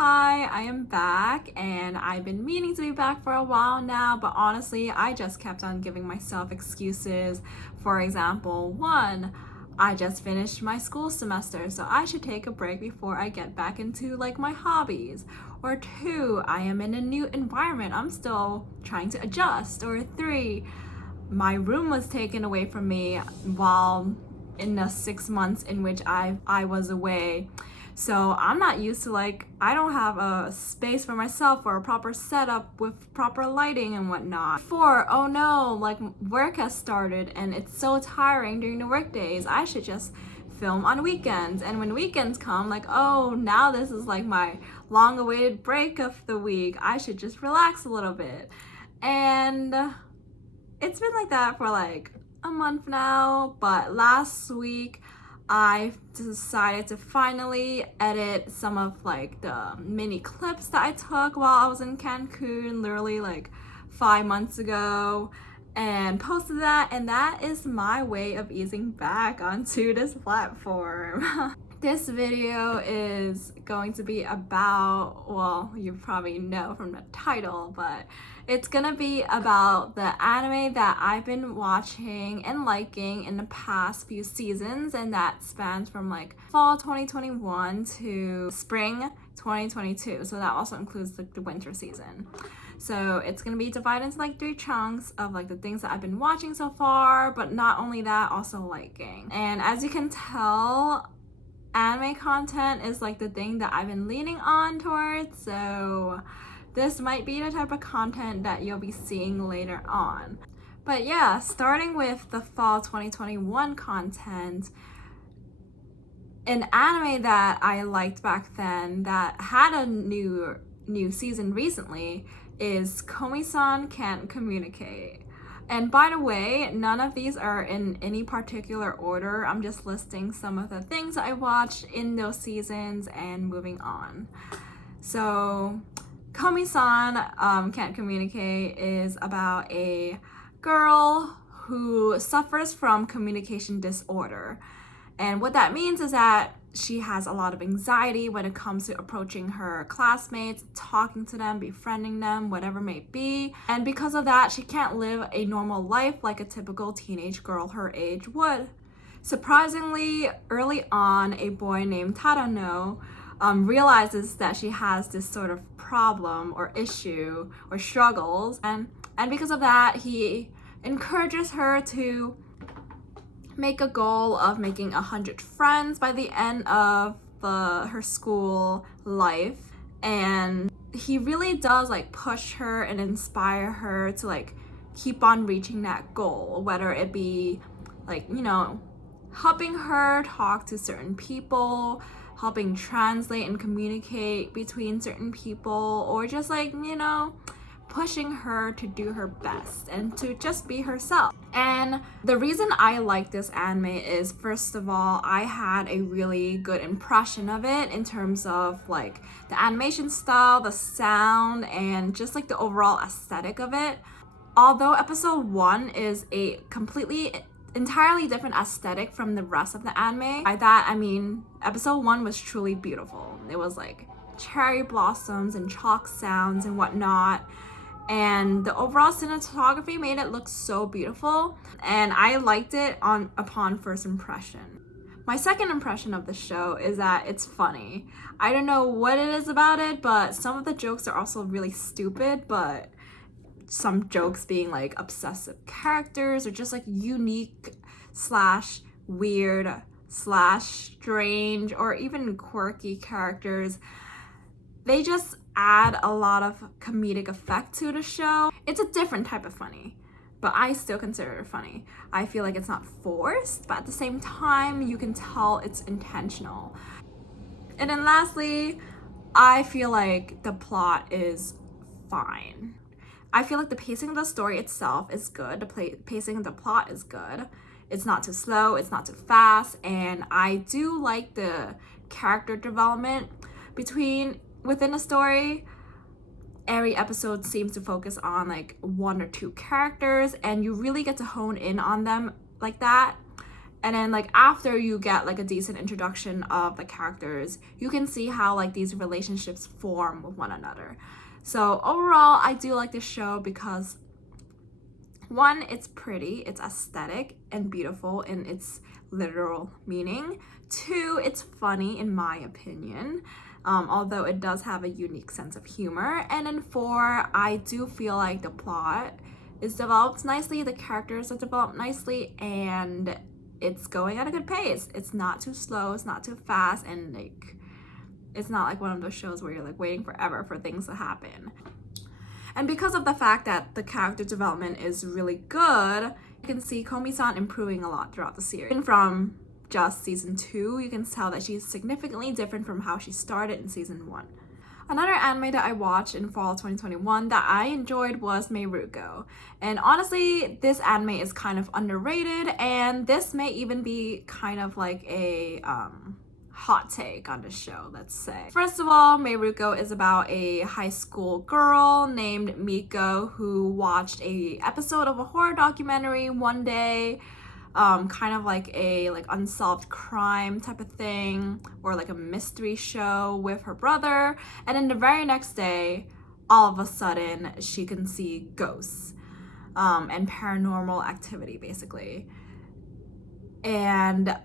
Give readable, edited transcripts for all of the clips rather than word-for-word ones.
Hi, I am back, and I've been meaning to be back for a while now, but honestly, I just kept on giving myself excuses. For example, one, I just finished my school semester, so I should take a break before I get back into like my hobbies. Or two, I am in a new environment, I'm still trying to adjust. Or three, my room was taken away from me while in the 6 months in which I was away. So I'm not used to I don't have a space for myself or a proper setup with proper lighting and whatnot. Four, oh no, work has started and it's so tiring during the work days. I should just film on weekends. And when weekends come, oh, now this is my long awaited break of the week. I should just relax a little bit. And it's been like that for a month now, but last week I decided to finally edit some of the mini clips that I took while I was in Cancun literally 5 months ago and posted that, and that is my way of easing back onto this platform. This video is going to be about, well, you probably know from the title, but it's gonna be about the anime that I've been watching and liking in the past few seasons, and that spans from fall 2021 to spring 2022. So that also includes the winter season. So it's gonna be divided into 3 chunks of the things that I've been watching so far, but not only that, also liking. And as you can tell, anime content is the thing that I've been leaning on towards, so this might be the type of content that you'll be seeing later on. But yeah, starting with the fall 2021 content, an anime that I liked back then that had a new season recently is Komi-san Can't Communicate. And by the way, none of these are in any particular order. I'm just listing some of the things I watched in those seasons and moving on. So Komi-san Can't Communicate is about a girl who suffers from communication disorder. And what that means is that she has a lot of anxiety when it comes to approaching her classmates, talking to them, befriending them, whatever may be. And because of that, she can't live a normal life like a typical teenage girl her age would. Surprisingly, early on, a boy named Tadano realizes that she has this sort of problem or issue or struggles. And because of that, he encourages her to make a goal of making 100 friends by the end of her school life. And he really does push her and inspire her to keep on reaching that goal, whether it be helping her talk to certain people, helping translate and communicate between certain people, or just pushing her to do her best and to just be herself. And the reason I like this anime is, first of all, I had a really good impression of it in terms of the animation style, the sound, and just the overall aesthetic of it. Although episode 1 is a entirely different aesthetic from the rest of the anime. By that I mean episode 1 was truly beautiful. It was cherry blossoms and chalk sounds and whatnot. And the overall cinematography made it look so beautiful, and I liked it upon first impression. My second impression of the show is that it's funny. I don't know what it is about it, but some of the jokes are also really stupid, but some jokes being obsessive characters or just unique / weird / strange or even quirky characters, they just add a lot of comedic effect to the show. It's a different type of funny, but I still consider it funny. I feel it's not forced, but at the same time, you can tell it's intentional. And then lastly, I feel the plot is fine. I feel the pacing of the story itself is good. The pacing of the plot is good. It's not too slow, it's not too fast, and I do like the character development within a story. Every episode seems to focus on 1 or 2 characters, and you really get to hone in on them like that. And then like after you get like a decent introduction of the characters, you can see how like these relationships form with one another. So overall, I do like this show because one, it's pretty, it's aesthetic and beautiful in its literal meaning. Two, it's funny in my opinion, although it does have a unique sense of humor. And then four, I do feel like the plot is developed nicely, the characters are developed nicely, and it's going at a good pace. It's not too slow, it's not too fast, and like it's not like one of those shows where you're like waiting forever for things to happen. And because of the fact that the character development is really good, you can see Komi-san improving a lot throughout the series. And from just season 2, you can tell that she's significantly different from how she started in season 1. Another anime that I watched in fall 2021 that I enjoyed was Mieruko. And honestly, this anime is kind of underrated, and this may even be kind of like a hot take on the show, let's say. First of all, Mieruko is about a high school girl named Miko who watched a episode of a horror documentary one day, kind of like a unsolved crime type of thing, or like a mystery show with her brother, and then the very next day, all of a sudden, she can see ghosts and paranormal activity, basically. And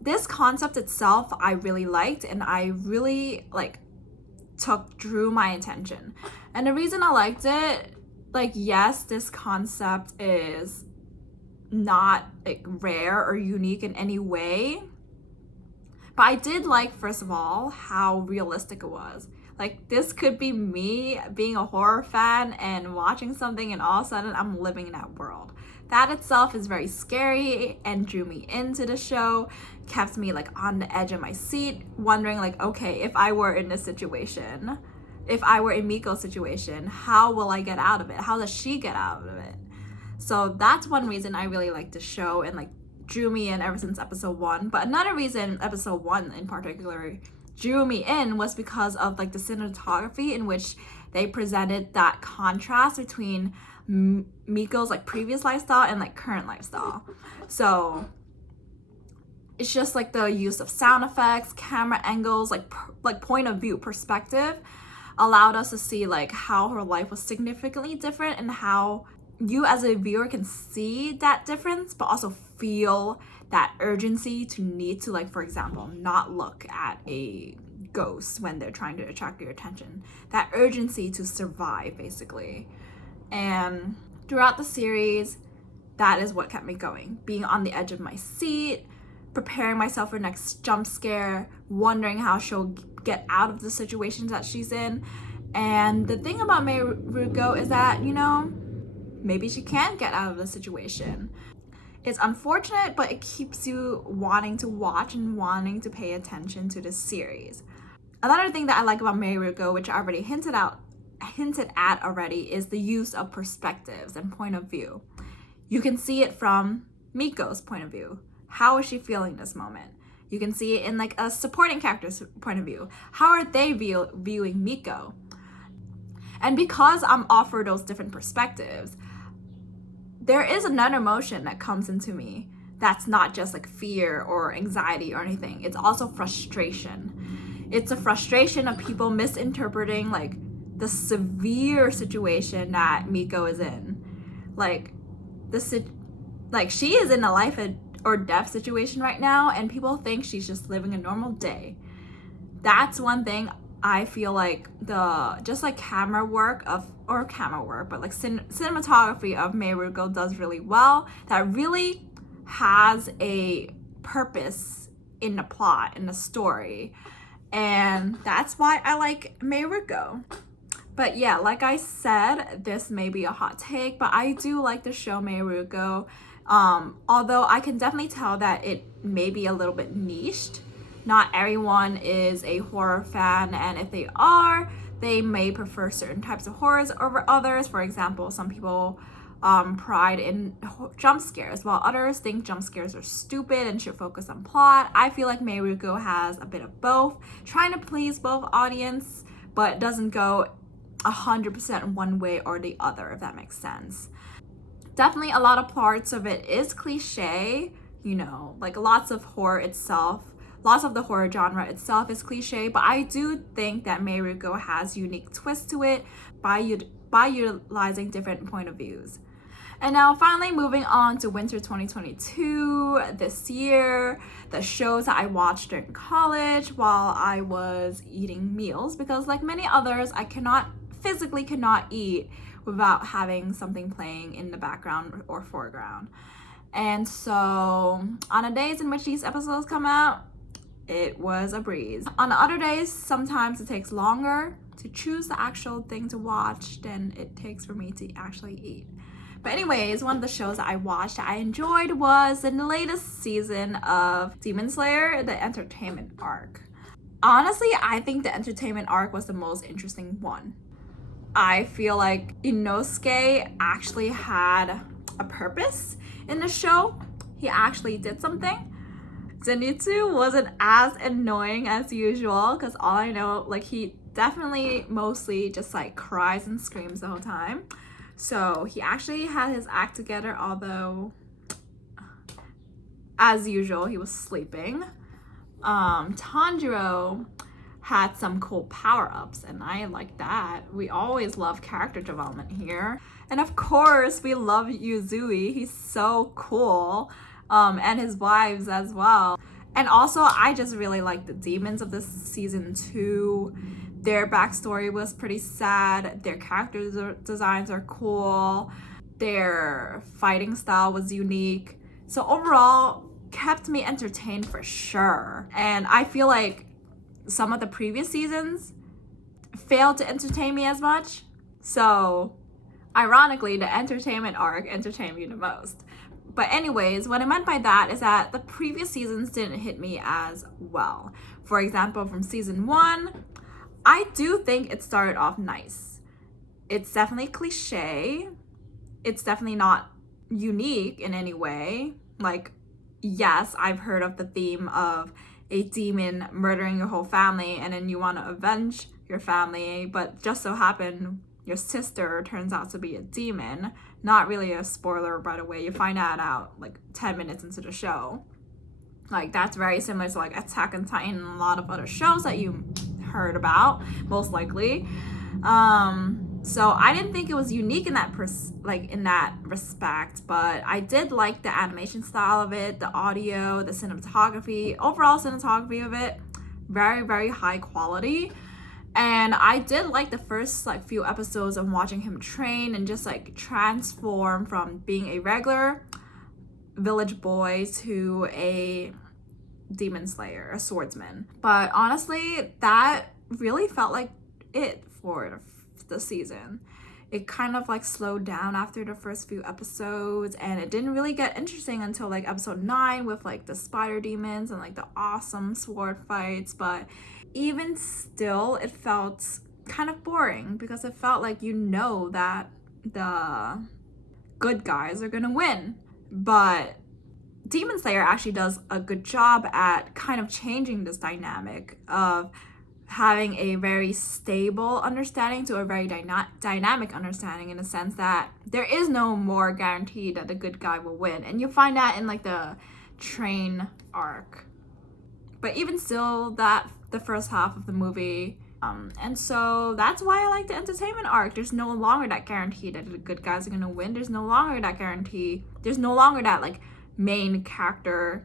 this concept itself I really liked, and I really drew my attention. And the reason I liked it, yes, this concept is not rare or unique in any way, but I did like, first of all, how realistic it was. This could be me being a horror fan and watching something, and all of a sudden I'm living in that world. That itself is very scary and drew me into the show, kept me on the edge of my seat, wondering okay, if I were in this situation, if I were in Miko's situation, how will I get out of it? How does she get out of it? So that's one reason I really liked the show and drew me in ever since episode 1. But another reason episode 1 in particular drew me in was because of the cinematography in which they presented that contrast between Miko's previous lifestyle and current lifestyle. So it's just the use of sound effects, camera angles, point of view perspective allowed us to see how her life was significantly different, and how you as a viewer can see that difference but also feel that urgency to need to for example not look at a ghost when they're trying to attract your attention, that urgency to survive basically. And throughout the series, that is what kept me going, being on the edge of my seat, preparing myself for next jump scare, wondering how she'll get out of the situations that she's in. And the thing about Mieruko is that, maybe she can get out of the situation. It's unfortunate, but it keeps you wanting to watch and wanting to pay attention to the series. Another thing that I like about Mieruko, which I already hinted at already, is the use of perspectives and point of view. You can see it from Miko's point of view. How is she feeling this moment? You can see it in a supporting character's point of view. How are they viewing Miko? And because I'm offered those different perspectives, there is another emotion that comes into me that's not just fear or anxiety or anything. It's also frustration. It's a frustration of people misinterpreting the severe situation that Miko is in. She is in a life or death situation right now, and people think she's just living a normal day. That's one thing I feel camera work, but cinematography of Mieruko does really well, that really has a purpose in the plot, in the story. And that's why I like Mieruko. But yeah, like I said, this may be a hot take, but I do like the show Mieruko. Although I can definitely tell that it may be a little bit niched. Not everyone is a horror fan, and if they are, they may prefer certain types of horrors over others. For example, some people pride in jump scares, while others think jump scares are stupid and should focus on plot. I feel like Mieruko has a bit of both, trying to please both audience, but doesn't go 100% one way or the other, if that makes sense. Definitely a lot of parts of it is cliche, you know, like lots of the horror genre itself is cliche, but I do think that Mieruko has unique twists to it by utilizing different point of views. And now finally moving on to winter 2022, this year, the shows that I watched during college while I was eating meals, because like many others, I physically cannot eat without having something playing in the background or foreground. And so on the days in which these episodes come out, it was a breeze. On the other days, sometimes it takes longer to choose the actual thing to watch than it takes for me to actually eat. But anyways, one of the shows that I watched that I enjoyed was in the latest season of Demon Slayer, the entertainment arc. Honestly, I think the entertainment arc was the most interesting one. I feel like Inosuke actually had a purpose in the show. He actually did something. Zenitsu wasn't as annoying as usual, because all I know, like, he definitely mostly just like cries and screams the whole time. So he actually had his act together, although as usual he was sleeping. Tanjiro had some cool power-ups, and I like that. We always love character development here. And of course we love Yuzui. He's so cool. And his wives as well. And also I just really like the demons of this season too. Their backstory was pretty sad. Their character designs are cool. Their fighting style was unique. So overall, kept me entertained for sure. And I feel like some of the previous seasons failed to entertain me as much. So ironically, the entertainment arc entertained me the most. But anyways, what I meant by that is that the previous seasons didn't hit me as well. For example, from season 1, I do think it started off nice. It's definitely cliche. It's definitely not unique in any way. Like, yes, I've heard of the theme of a demon murdering your whole family and then you want to avenge your family, but just so happen your sister turns out to be a demon. Not really a spoiler, by the way. You find that out like 10 minutes into the show. Like, that's very similar to like Attack on Titan and a lot of other shows that you heard about, most likely. So I didn't think it was unique in that in that respect, but I did like the animation style of it, the audio, the cinematography, overall cinematography of it, very, very high quality. And I did like the first like few episodes of watching him train and just like transform from being a regular village boy to a demon slayer, a swordsman. But honestly, that really felt like it for the season. It kind of like slowed down after the first few episodes, and it didn't really get interesting until like episode 9 with like the spider demons and like the awesome sword fights. But even still, it felt kind of boring because it felt like you know that the good guys are gonna win. But Demon Slayer actually does a good job at kind of changing this dynamic of having a very stable understanding to a very dynamic understanding, in the sense that there is no more guarantee that the good guy will win. And you find that in like the train arc. But even still, that the first half of the movie, and so that's why I like the entertainment arc. There's no longer that guarantee that the good guys are gonna win. There's no longer that guarantee. There's no longer that like main character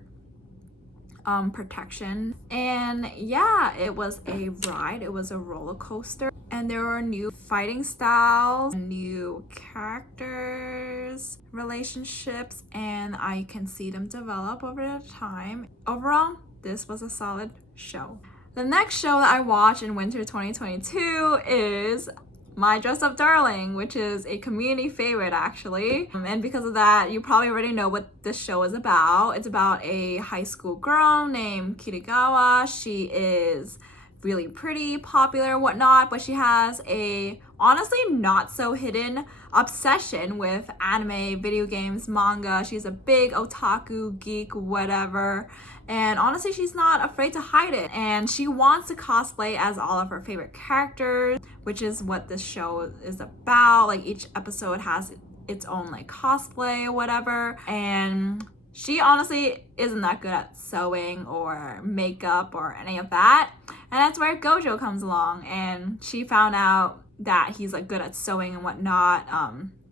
protection. And yeah, it was a ride. It was a roller coaster, and there were new fighting styles, new characters, relationships, and I can see them develop over the time. Overall, this was a solid show. The next show that I watched in winter 2022 is My Dress Up Darling, which is a community favorite actually. And because of that, you probably already know what this show is about. It's about a high school girl named Kirigawa. She is really pretty, popular, whatnot, but she has a honestly not so hidden obsession with anime, video games, manga. She's a big otaku, geek, whatever. And honestly, she's not afraid to hide it. And she wants to cosplay as all of her favorite characters, which is what this show is about. Like, each episode has its own like cosplay or whatever. And She honestly isn't that good at sewing or makeup or any of that. And that's where Gojo comes along, and she found out that he's like good at sewing and whatnot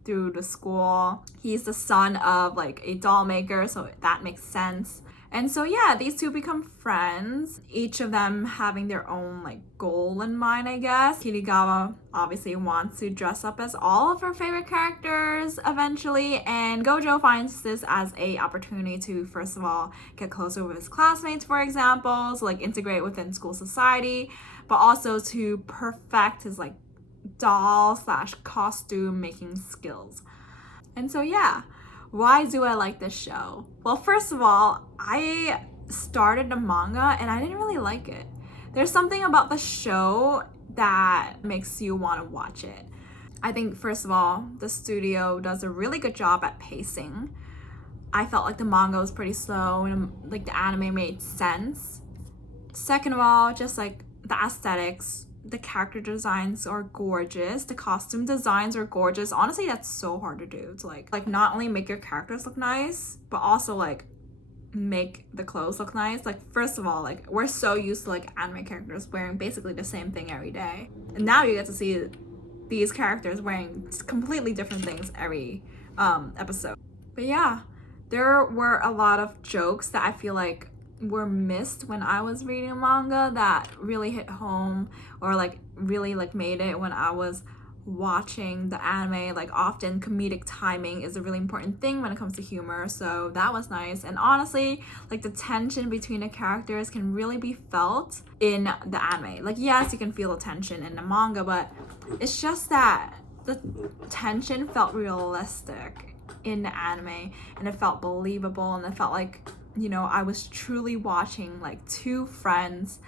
through the school. He's the son of like a doll maker, so that makes sense. And so yeah, these two become friends, each of them having their own like goal in mind, I guess. Kirigawa obviously wants to dress up as all of her favorite characters eventually, and Gojo finds this as a opportunity to, first of all, get closer with his classmates, for example, so like integrate within school society, but also to perfect his like doll slash costume making skills. And so yeah, why do I like this show? Well, first of all, I started the manga and I didn't really like it. There's something about the show that makes you want to watch it. I think, first of all, the studio does a really good job at pacing. I felt like the manga was pretty slow and like the anime made sense. Second of all, just like the aesthetics, the character designs are gorgeous, the costume designs are gorgeous. Honestly, that's so hard to do, to like not only make your characters look nice, but also like make the clothes look nice. Like, first of all, like we're so used to like anime characters wearing basically the same thing every day, and now you get to see these characters wearing completely different things every episode. But yeah, there were a lot of jokes that I feel like were missed when I was reading manga that really hit home, or like really like made it when I was watching the anime. Like, often comedic timing is a really important thing when it comes to humor, so that was nice. And honestly, like the tension between the characters can really be felt in the anime. Like, yes, you can feel the tension in the manga, but it's just that the tension felt realistic in the anime, and it felt believable, and it felt like, you know, I was truly watching like two friends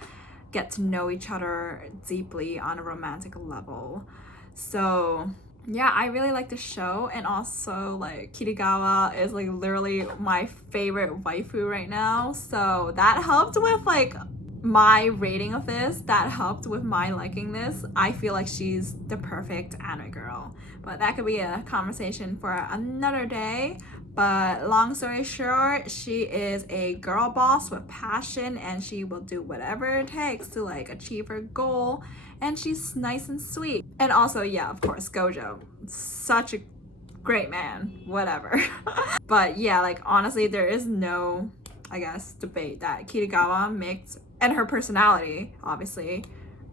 get to know each other deeply on a romantic level. So yeah, I really like the show. And also, like, Kirigawa is like literally my favorite waifu right now, so that helped with like my rating of this, that helped with my liking this. I feel like she's the perfect anime girl, but that could be a conversation for another day. But long story short, she is a girl boss with passion, and she will do whatever it takes to like achieve her goal, and she's nice and sweet. And also, yeah, of course, Gojo, such a great man, whatever. But yeah, like honestly, there is no, I guess, debate that Kirigawa makes, and her personality, obviously.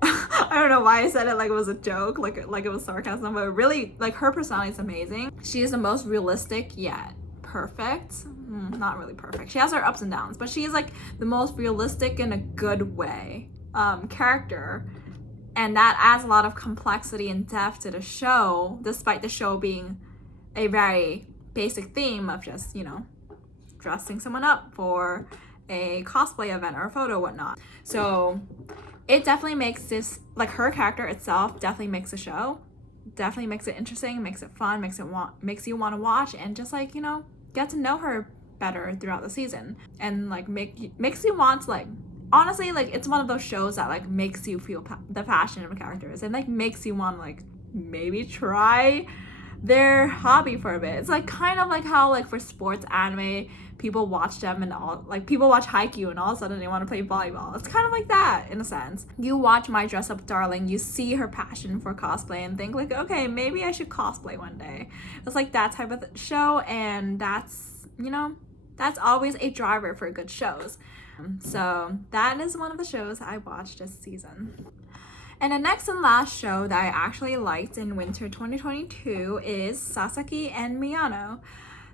I don't know why I said it like it was a joke, like it was sarcasm, but really, like, her personality is amazing. She is the most realistic yet perfect. Not really perfect. She has her ups and downs, but she is like the most realistic in a good way character, and that adds a lot of complexity and depth to the show, despite the show being a very basic theme of just, you know, dressing someone up for a cosplay event or a photo, whatnot. So it definitely makes this, like, her character itself definitely makes the show, definitely makes it interesting, makes it fun, makes you want to watch, and just like, you know, get to know her better throughout the season, and like makes you want to, like, honestly, like, it's one of those shows that like makes you feel the passion of the characters, and like makes you want to like maybe try their hobby for a bit. It's like kind of like how, like, for sports anime, people watch them and all, like, people watch Haikyuu and all of a sudden they want to play volleyball. It's kind of like that in a sense. You watch My Dress Up Darling, you see her passion for cosplay and think like, okay, maybe I should cosplay one day. It's like that type of show, and that's, you know, that's always a driver for good shows. So that is one of the shows I watched this season. And the next and last show that I actually liked in winter 2022 is Sasaki and Miyano.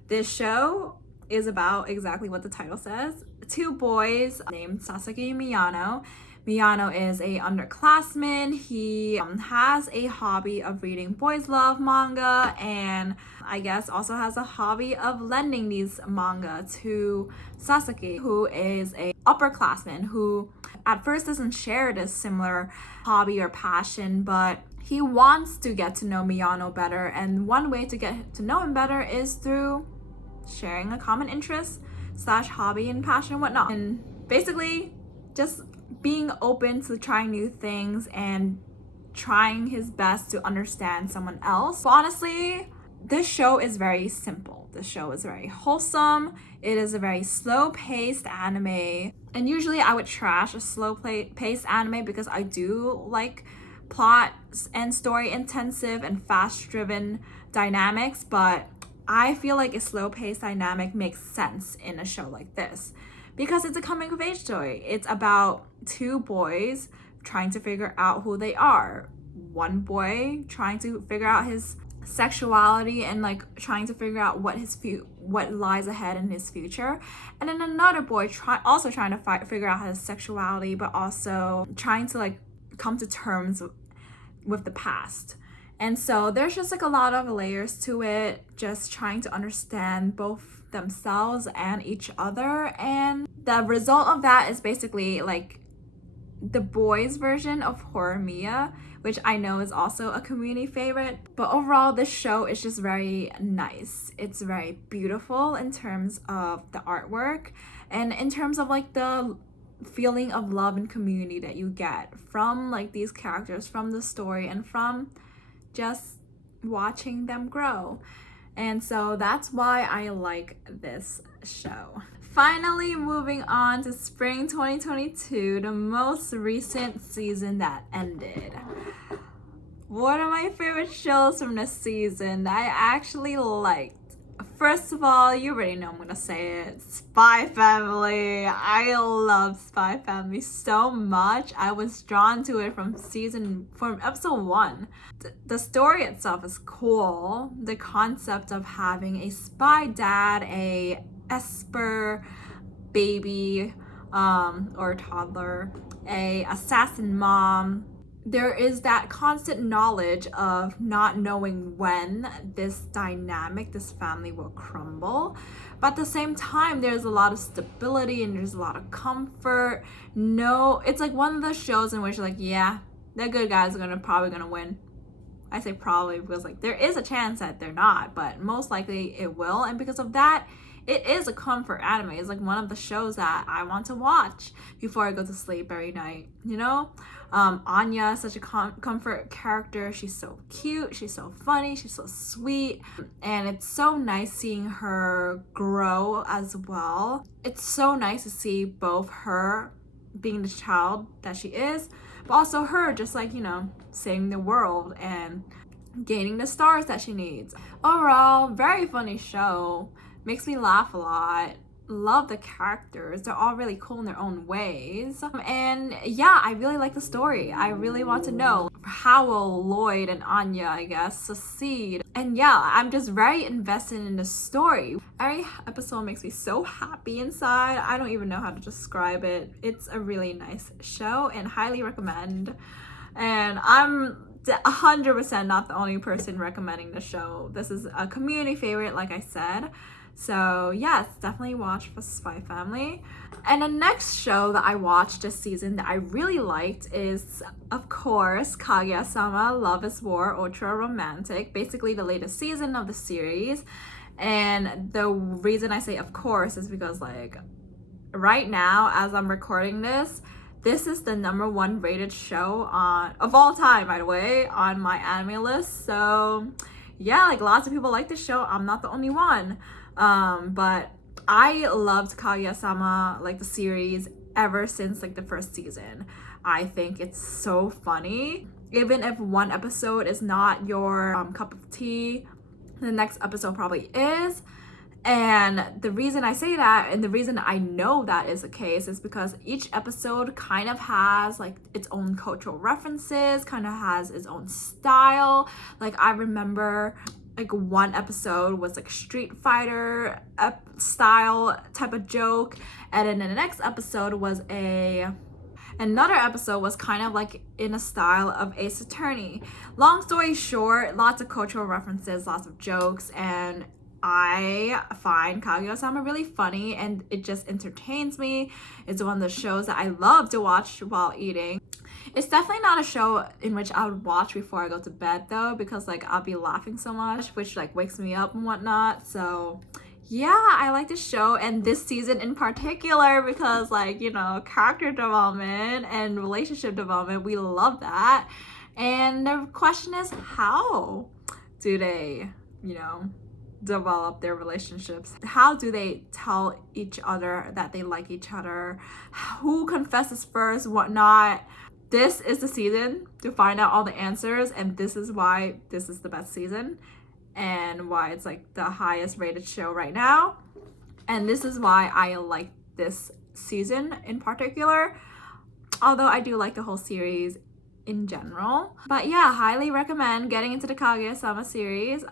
This show is about exactly what the title says. Two boys named Sasaki and Miyano. Miyano is a underclassman. He has a hobby of reading boys love manga, and I guess also has a hobby of lending these manga to Sasaki, who is a upperclassman who at first doesn't share this similar hobby or passion, but he wants to get to know Miyano better, and one way to get to know him better is through sharing a common interest slash hobby and passion and whatnot, and basically just being open to trying new things and trying his best to understand someone else. But honestly, this show is very simple. The show is very wholesome. It is a very slow-paced anime. And usually I would trash a slow-paced anime because I do like plot and story intensive and fast-driven dynamics, but I feel like a slow-paced dynamic makes sense in a show like this because it's a coming-of-age story. It's about two boys trying to figure out who they are. One boy trying to figure out his sexuality and like trying to figure out what lies ahead in his future, and then another boy trying to figure out his sexuality, but also trying to like come to terms with the past. And so there's just like a lot of layers to it, just trying to understand both themselves and each other. And the result of that is basically like the boys' version of Horimiya, which I know is also a community favorite. But overall, this show is just very nice. It's very beautiful in terms of the artwork and in terms of like the feeling of love and community that you get from like these characters, from the story, and from just watching them grow. And so that's why I like this show. Finally, moving on to spring 2022, the most recent season that ended. One of my favorite shows from this season that I actually liked. First of all, you already know I'm gonna say it, Spy Family. I love Spy Family so much. I was drawn to it from episode 1. The story itself is cool. The concept of having a spy dad, a Esper baby or toddler, a assassin mom. There is that constant knowledge of not knowing when this family will crumble. But at the same time, there's a lot of stability and there's a lot of comfort. No, it's like one of those shows in which like, yeah, the good guys are probably gonna win. I say probably because like there is a chance that they're not, but most likely it will. And because of that, it is a comfort anime. It's like one of the shows that I want to watch before I go to sleep every night, you know? Anya is such a comfort character. She's so cute, she's so funny, she's so sweet, and it's so nice seeing her grow as well. It's so nice to see both her being the child that she is, but also her just like, you know, saving the world and gaining the stars that she needs. Overall, very funny show. Makes me laugh a lot. Love the characters. They're all really cool in their own ways. And yeah, I really like the story. I really want to know how will Lloyd and Anya, I guess, succeed. And yeah, I'm just very invested in the story. Every episode makes me so happy inside. I don't even know how to describe it. It's a really nice show and highly recommend. And I'm 100% not the only person recommending the show. This is a community favorite, like I said. So yes, definitely watch for Spy Family. And the next show that I watched this season that I really liked is, of course, Kaguya-sama Love is War Ultra Romantic, basically the latest season of the series. And the reason I say of course is because like right now, as I'm recording this is the #1 rated show of all time, by the way, on my anime list. So yeah, like lots of people like this show. I'm not the only one. But I loved Kaguya-sama, like the series, ever since like the first season. I think it's so funny. Even if one episode is not your cup of tea, the next episode probably is. And the reason I say that, and the reason I know that is the case, is because each episode kind of has like its own cultural references, kind of has its own style. Like I remember like one episode was like Street Fighter style type of joke, and then the next episode was another episode was kind of like in a style of Ace Attorney. Long story short, lots of cultural references, lots of jokes, and I find Kaguya-sama really funny and it just entertains me. It's one of the shows that I love to watch while eating. It's definitely not a show in which I would watch before I go to bed though, because like I'll be laughing so much, which like wakes me up and whatnot. So yeah, I like this show and this season in particular because like, you know, character development and relationship development, we love that. And the question is, how do they, you know, develop their relationships? How do they tell each other that they like each other? Who confesses first, whatnot? This is the season to find out all the answers, and this is why this is the best season and why it's like the highest rated show right now. And this is why I like this season in particular, although I do like the whole series in general. But yeah, highly recommend getting into the Kaguya-sama series.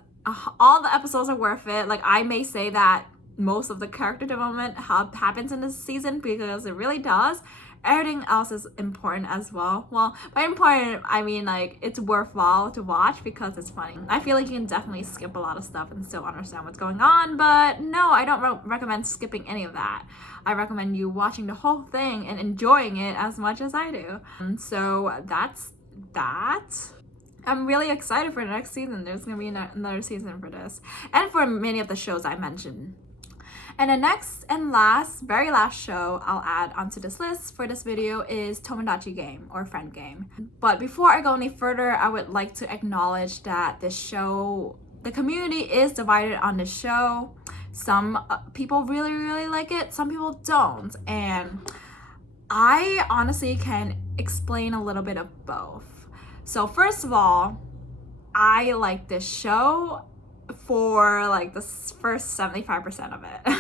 All the episodes are worth it. Like, I may say that most of the character development happens in this season, because it really does. Everything else is important as well. Well, by important, I mean like it's worthwhile to watch because it's funny. I feel like you can definitely skip a lot of stuff and still understand what's going on, but no, I don't recommend skipping any of that. I recommend you watching the whole thing and enjoying it as much as I do. And so that's that. I'm really excited for the next season. There's gonna be another season for this, and for many of the shows I mentioned. And the next and very last show I'll add onto this list for this video is Tomodachi Game, or Friend Game. But before I go any further, I would like to acknowledge that this show, the community is divided on this show. Some people really, really like it, some people don't. And I honestly can explain a little bit of both. So first of all, I like this show for like the first 75% of it.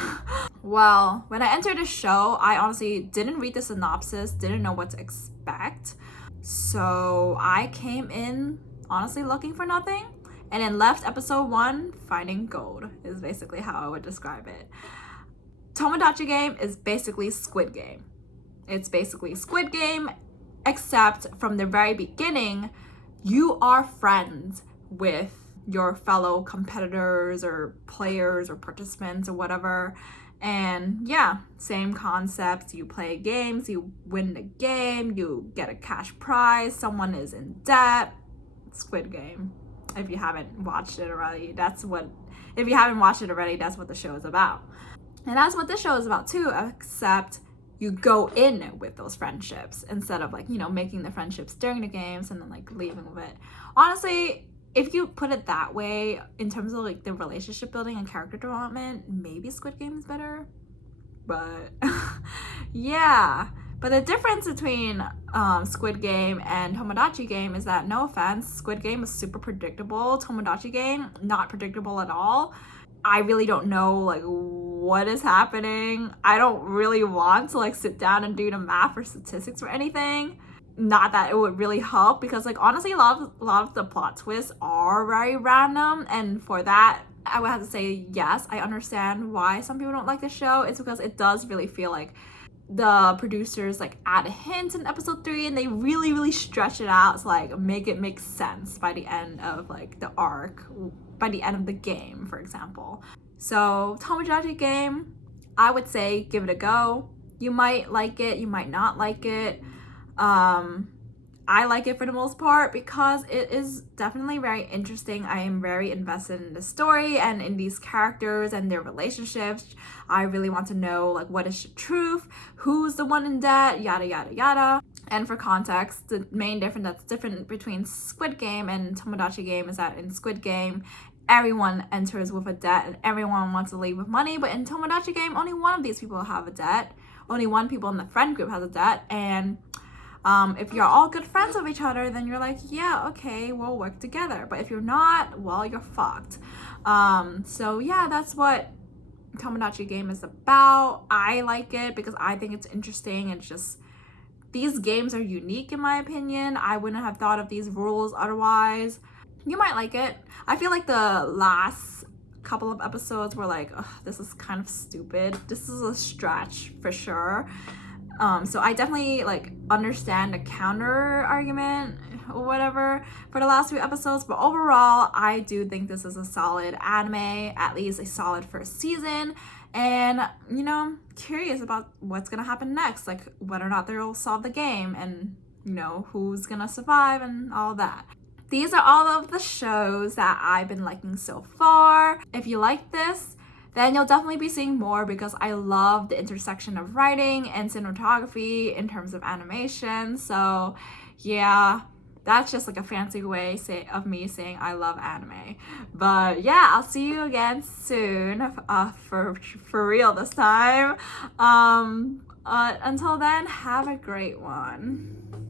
Well, when I entered the show, I honestly didn't read the synopsis, didn't know what to expect. So I came in honestly looking for nothing, and then left episode 1 finding gold, is basically how I would describe it. Tomodachi Game is basically Squid Game. It's basically Squid Game, except from the very beginning, you are friends with your fellow competitors or players or participants or whatever. And yeah, same concept. You play games, you win the game, you get a cash prize, someone is in debt. Squid Game. If you haven't watched it already, that's what the show is about. And that's what this show is about too, except you go in with those friendships instead of like, making the friendships during the games and then like leaving with it. Honestly, if you put it that way, in terms of like the relationship building and character development, maybe Squid Game is better. But yeah. But the difference between Squid Game and Tomodachi Game is that, no offense, Squid Game is super predictable. Tomodachi Game, not predictable at all. I really don't know like what is happening. I don't really want to like sit down and do the math or statistics or anything. Not that it would really help, because like honestly a lot of the plot twists are very random, and for that I would have to say yes, I understand why some people don't like the show. It's because it does really feel like the producers like add a hint in episode 3 and they really stretch it out to like make it make sense by the end of like the arc, by the end of the game, for example. So Tomodachi Game, I would say give it a go. You might like it, you might not like it. I like it for the most part because it is definitely very interesting. I am very invested in the story and in these characters and their relationships. I really want to know like what is the truth, who's the one in debt, yada yada yada. And for context, the main difference that's different between Squid Game and Tomodachi Game is that in Squid Game, everyone enters with a debt and everyone wants to leave with money. But in Tomodachi Game, only one of these people have a debt. Only one people in the friend group has a debt. And if you're all good friends with each other, then you're like, yeah, okay, we'll work together. But if you're not, well, you're fucked. So yeah, that's what Tomodachi Game is about. I like it because I think it's interesting. It's just, these games are unique in my opinion. I wouldn't have thought of these rules otherwise. You might like it. I feel like the last couple of episodes were like, ugh, this is kind of stupid. This is a stretch for sure. So I definitely like understand the counter argument or whatever for the last few episodes, but overall I do think this is a solid anime, at least a solid first season, and curious about what's gonna happen next, like whether or not they'll solve the game and who's gonna survive and all that. These are all of the shows that I've been liking so far. If you like this, then you'll definitely be seeing more because I love the intersection of writing and cinematography in terms of animation. So yeah, that's just like a fancy way of me saying I love anime. But yeah, I'll see you again soon, for real this time. Until then, have a great one.